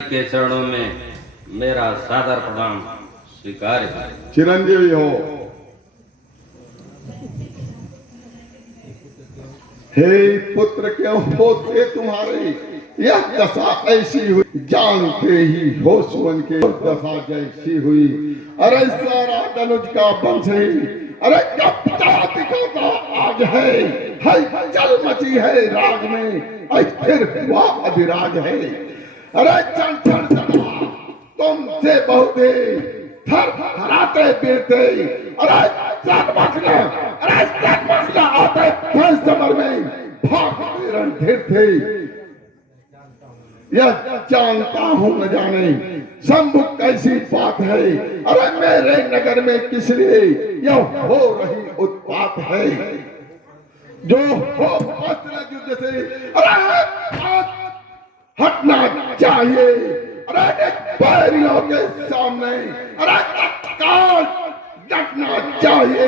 के चरणों में मेरा सादर प्रणाम स्वीकार करें। चिरंजीवी हो। हे पुत्र क्यों होते तुम्हारे यह दशा ऐसी हुई, जानते ही हो सुवन के दशा जैसी हुई। अरे सारा धनुज का वंश है, अरे कब दिखाता आज है चल मची है राज में, स्थिर हुआ अधिराज है। अरे चल चल चला तुमसे बहुते थर हराते बीरते, अरे चल मचला, अरे चल मचला आते फंस समर में भागते रणधीर थे। यह जानता हूं न जाने शंभु कैसी बात है, अरे मेरे नगर में किस लिए यह हो रही उत्पात है। जो हो वस्त्र युद्ध से अरे हटना चाहिए, अरे बैरियों के सामने अरे तत्काल डटना चाहिए।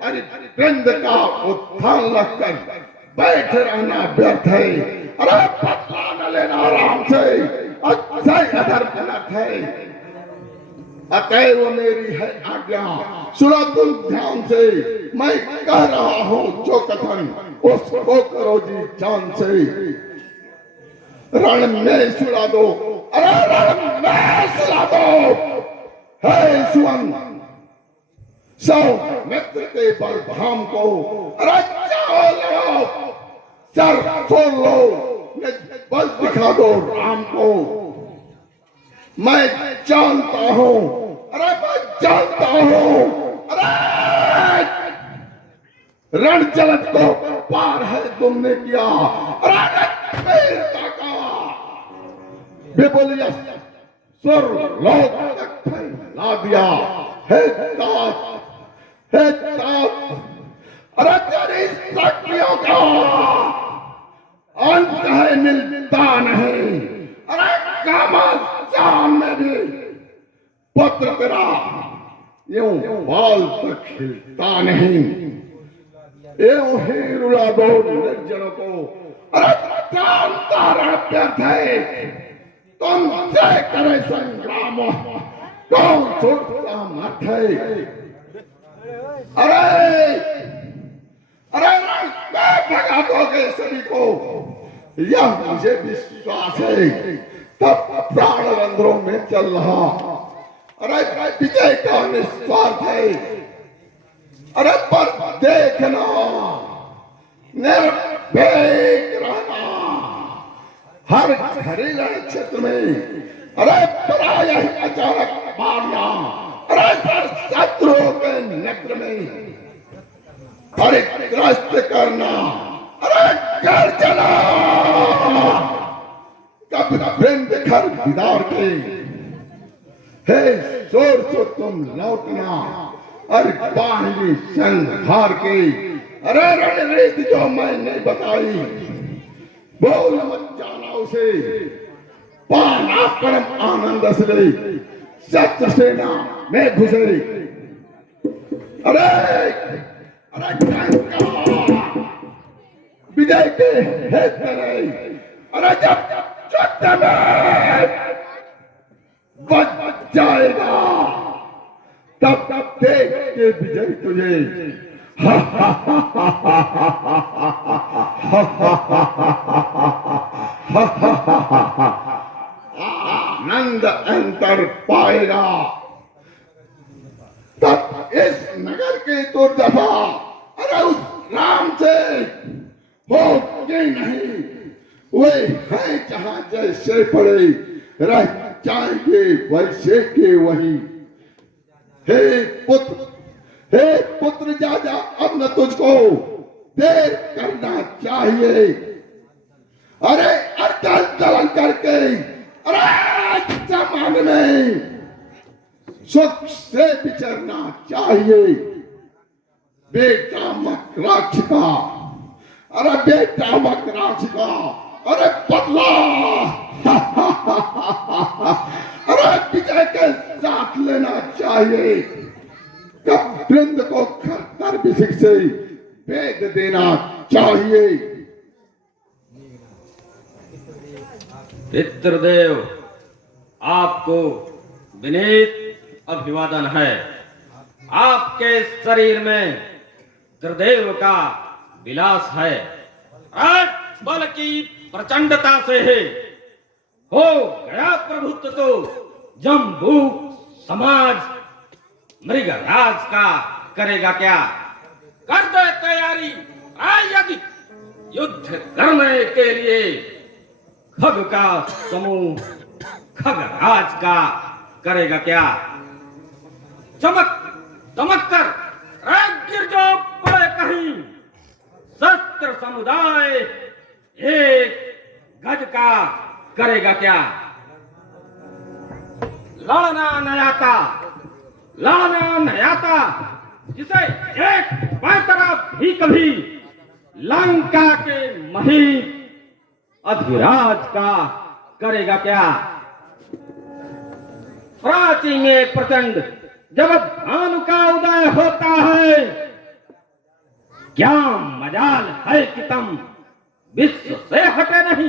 अरे वृंद का उत्थान लगकर बैठ रहना व्यर्थ है, अरे बदला न लेना आराम से अच्छा अधर्म अनर्थ है। अतएव मेरी है आज्ञा सुनो तुम ध्यान से, मैं कह रहा हूं जो कथन उसको करो जी जान से। रण में सुला दो, अरे रण में सुला दो, है सुवन सौ मित्र के बल धाम को, अरे जाओ लो सर छोड़ लो, बल दिखा दो राम को। मैं जानता हूं, अरे मैं जानता हूं, अरे रण जलद को पार है तुमने किया, अरे वीरता का बेबोलिया स्वर लोक तक फैला दिया। हे तात, हे तात, अरे तेरी शक्तियों का अंत है मिलता नहीं, अरे कामा में भी पत्र तेरा यूं बाल तक हिलता नहीं। यूं ही रुला दो निर्जनों को, अरे जानता व्यर्थ है तुमसे करे संग्राम कौन छोड़ता मत है। अरे अरे भगा दोगे सभी को यह मुझे विश्वास है, तब प्राण रंध्रों में चल रहा। अरे विजय का निस्वार्थ है, अरे पर देखना निर्भीक रहना हर घरेलू क्षेत्र में, अरे पराया ही अचानक मारना, अरे शत्रुओं के नेत्र में अरे ग्रस्त करना, अरे गर्जना कब वृंद घर बिदार के, हे जोर से तुम लौटना अरे बाहरी संहार के। अरे रणनीति जो मैंने बताई बोल मत जाना उसे, पाना परम आनंद से शत्रु सेना में घुसे। अरे अरे विजय के हे तेरे, अरे जब युद्ध में बच जाएगा तब तब देख के विजय तुझे आनंद अंतर पाएगा। तब इस नगर की दुर्दशा अरे उस राम से होगी नहीं, वे हैं जहां जैसे पड़े रह जाएंगे वैसे के वही। हे पुत्र जा जा अब न तुझको देर करना चाहिए, अरे अटल दलन करके अरे जमान में सुख से विचरना चाहिए। बेटा मत राक्षिका, अरे बेटा मत राक्षिका, अरे बदला अरे विजय के साथ लेना चाहिए। कब वृंद को खतर विषिक से वेद देना चाहिए। पितृदेव आपको विनीत अभिवादन है। आपके शरीर में त्रिदेव का विलास है। आज बल की प्रचंडता से है हो गया प्रभुत्व तो जम्बू समाज मृगराज का करेगा क्या? कर दे तैयारी यदि युद्ध करने के लिए खग का समूह खगराज का करेगा क्या? चमक दमक कर गिर जो पड़े कहीं शस्त्र समुदाय एक गज का करेगा क्या? लड़ना नहीं आता जिसे एक पैतरा भी कभी लंका के मही अधिराज का करेगा क्या? प्राची में प्रचंड जब भानु का उदय होता है, क्या मजाल है कि तुम विश्व से हटे नहीं।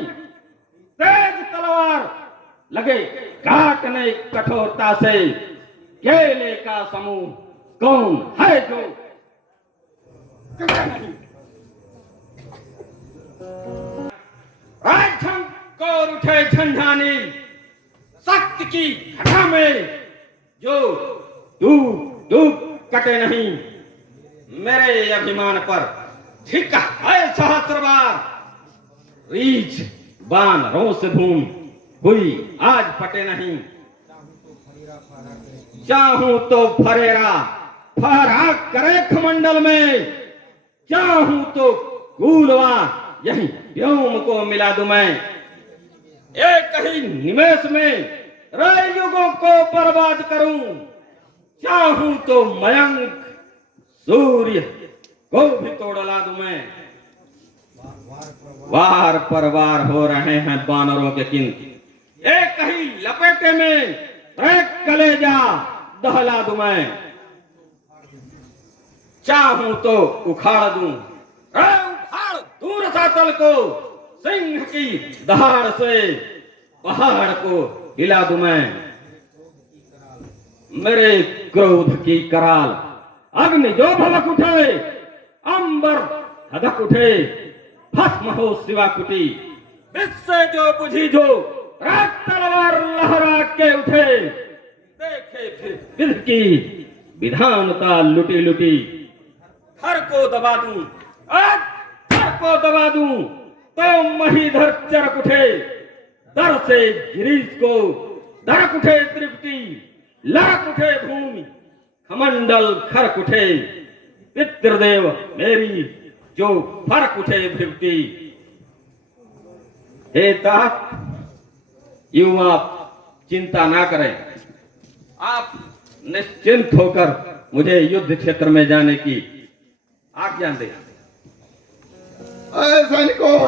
तेज तलवार लगे काटने कठोरता से केले का समूह कौन है जो नहीं। राजधन को उठे झंझानी शक्ति की घटा में जो डूब डूब कटे नहीं। मेरे अभिमान पर धिक्का है सहस्रबार रीछ बानरों से भूम हुई आज पटे नहीं। चाहूं तो फरेरा फहरा करे खमंडल में, चाहूं तो कूलवा यही व्योम को मिला दूं मैं। एक ही निमेष में रय युगों को बर्बाद करूं, चाहूं तो मयंक सूर्य को भी तोड़ ला दूं मैं। वार पर वार हो रहे हैं बानरों के किंग, एक ही लपेटे में एक कलेजा दहला दूं मैं। चाहूं तो उखाड़ दूं उखाड़ दूं रसातल को, सिंह की दहाड़ से पहाड़ को हिला दूं मैं। मेरे क्रोध की कराल अग्नि जो भड़क उठे, अंबर धधक उठे, भस्म हो शिवा कुटी। इससे जो बुझी जो रात तलवार लहरा के उठे, देखे फिर विध की विधानता लुटी लुटी। हर को दबा दूं हर को दबा दूं तो महीधर चरक उठे। दर से गिरीश को दरक उठे तृप्ति, लड़क उठे भूमि खमंडल खरक उठे। पितृदेव मेरी जो फरक उठे भृप्ति। हे तात युवा चिंता ना करें, आप निश्चिंत होकर मुझे युद्ध क्षेत्र में जाने की आज्ञा दें। सैनिकों